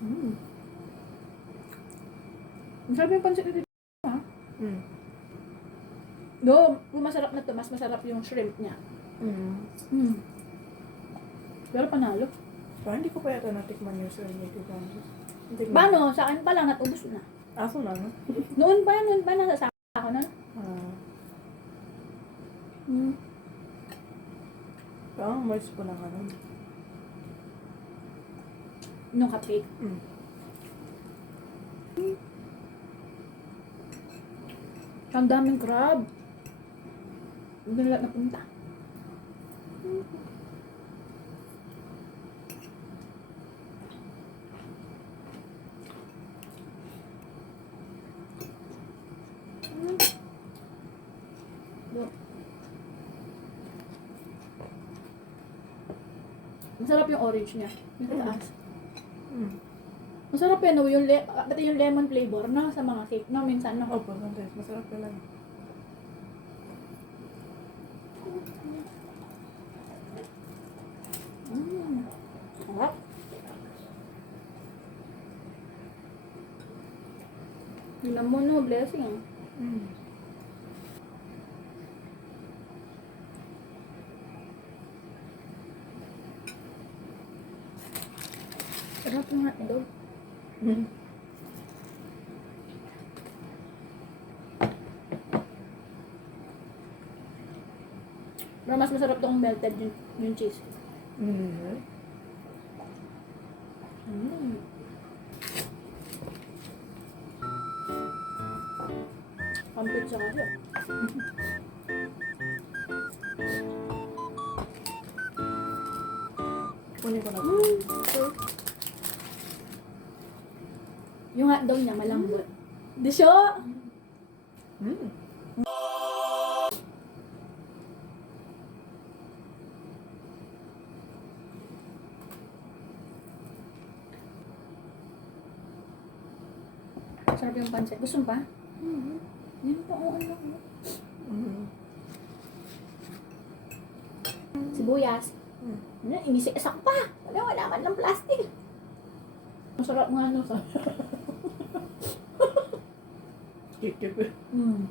Mm. Masarap yung pansit nito. Ha? Mm. Do, kung masarap na to, mas masarap yung shrimp niya. Mm. Mm. Pero panalo. Parang hindi ko pa yata natikman yung sa native Francis. Paano? Sa akin pa lang, natubos na. Aso na, no? Noon pa, nasa ako nun. Ah. Mm. Parang moist po lang ano. Nung cupcake. Mm. Ang daming crab. Doon na napunta. Masarap yung orange niya. Yung taas. Mm. Masarap yan, no? Pati yung lemon flavor, no? Sa mga cake, no? Minsan, no? Opo, sometimes. Masarap ka lang. Sarap. Yun mo, no? Blessing. Mm. Sarap ng hotdog. Mm. Pero mas masarap itong melted yung cheese. Mm. Mm. Pampit siya kasi. Kunin ko na. Yung hotdog niya malambot. Di siya? Mm. Sarap yung pancit. Gusto mo pa? Yan pa, oo, ano. Mm. Sibuyas. Mm. Ano, inisisak pa. Wala naman ng plastic. Masarap nga, no? Kikip. Mm.